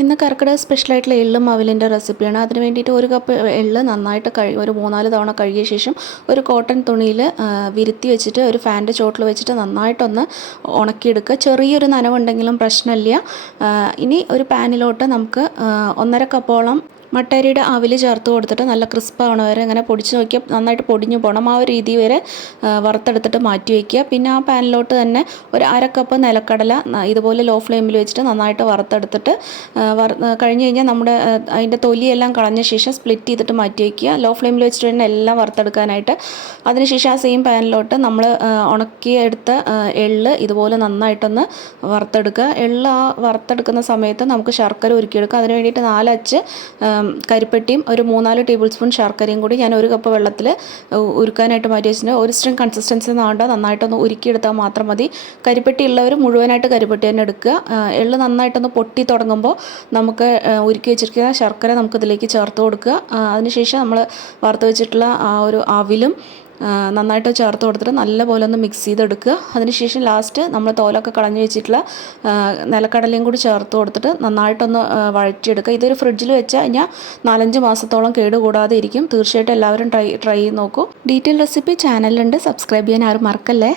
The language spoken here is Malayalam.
ഇന്ന് കർക്കിടക സ്പെഷ്യലായിട്ടുള്ള എള്ളും അവിലിൻ്റെ റെസിപ്പിയാണ്. അതിന് വേണ്ടിയിട്ട് ഒരു കപ്പ് എള്ള് നന്നായിട്ട് ഒരു 3-4 തവണ കഴുകിയ ശേഷം ഒരു കോട്ടൺ തുണിയിൽ വിരുത്തി വെച്ചിട്ട് ഒരു ഫാനിൻ്റെ ചോട്ടിൽ വെച്ചിട്ട് നന്നായിട്ടൊന്ന് ഉണക്കിയെടുക്കുക. ചെറിയൊരു നനവുണ്ടെങ്കിലും പ്രശ്നമില്ല. ഇനി ഒരു പാനിലോട്ട് നമുക്ക് 1.5 കപ്പോളം മട്ടരിയുടെ അവിൽ ചേർത്ത് കൊടുത്തിട്ട് നല്ല ക്രിസ്പാവണ വരെ അങ്ങനെ പൊടിച്ച് നോക്കിയാൽ നന്നായിട്ട് പൊടിഞ്ഞു പോകണം. ആ ഒരു രീതി വരെ വറുത്തെടുത്തിട്ട് മാറ്റി വയ്ക്കുക. പിന്നെ ആ പാനിലോട്ട് തന്നെ ഒരു 1/2 കപ്പ് നിലക്കടല ഇതുപോലെ ലോ ഫ്ലെയിമിൽ വെച്ചിട്ട് നന്നായിട്ട് വറുത്തെടുത്തിട്ട് കഴിഞ്ഞ് കഴിഞ്ഞാൽ നമ്മുടെ അതിൻ്റെ തൊലിയെല്ലാം കളഞ്ഞ ശേഷം സ്പ്ലിറ്റ് ചെയ്തിട്ട് മാറ്റി വയ്ക്കുക. ലോ ഫ്ലെയിമിൽ വെച്ചിട്ട് തന്നെ എല്ലാം വറുത്തെടുക്കാനായിട്ട്. അതിനുശേഷം ആ സെയിം പാനിലോട്ട് നമ്മൾ ഉണക്കിയെടുത്ത എള്ള് ഇതുപോലെ നന്നായിട്ടൊന്ന് വറുത്തെടുക്കുക. എള്ള് ആ വറുത്തെടുക്കുന്ന സമയത്ത് നമുക്ക് ശർക്കര ഉരുക്കിയെടുക്കുക. അതിന് വേണ്ടിയിട്ട് 4 അച്ച് കരിപ്പെട്ടിയും ഒരു 3-4 ടേബിൾ സ്പൂൺ ശർക്കരയും കൂടി ഞാൻ 1 കപ്പ് വെള്ളത്തിൽ ഉരുക്കാനായിട്ട് മാറ്റി വെച്ചിട്ടുണ്ട്. ഒരു സ്ട്രിങ് കൺസിസ്റ്റൻസി നാണ്ട നന്നായിട്ടൊന്ന് ഉരുക്കിയെടുത്താൽ മാത്രം മതി. കരിപ്പെട്ടി ഉള്ളവർ മുഴുവനായിട്ട് കരിപ്പെട്ടി തന്നെ എടുക്കുക. എള്ള് നന്നായിട്ടൊന്ന് പൊട്ടി തുടങ്ങുമ്പോൾ നമുക്ക് ഉരുക്കി വെച്ചിരിക്കുന്ന ശർക്കര നമുക്കിതിലേക്ക് ചേർത്ത് കൊടുക്കുക. അതിനുശേഷം നമ്മൾ വറുത്ത് വെച്ചിട്ടുള്ള ആ ഒരു അവിലും നന്നായിട്ട് ചേർത്ത് കൊടുത്തിട്ട് നല്ലപോലെ ഒന്ന് മിക്സ് ചെയ്തെടുക്കുക. അതിനുശേഷം ലാസ്റ്റ് നമ്മൾ തോലൊക്കെ കളഞ്ഞ് വെച്ചിട്ടുള്ള നിലക്കടലയും കൂടി ചേർത്ത് കൊടുത്തിട്ട് നന്നായിട്ടൊന്ന് വഴറ്റിയെടുക്കുക. ഇതൊരു ഫ്രിഡ്ജിൽ വെച്ച് കഴിഞ്ഞാൽ 4-5 മാസത്തോളം കേടുകൂടാതെ ഇരിക്കും. തീർച്ചയായിട്ടും എല്ലാവരും ട്രൈ ചെയ്ത് നോക്കൂ. ഡീറ്റെയിൽ റെസിപ്പി ചാനലിലുണ്ട്, സബ്സ്ക്രൈബ് ചെയ്യാൻ ആരും മറക്കല്ലേ.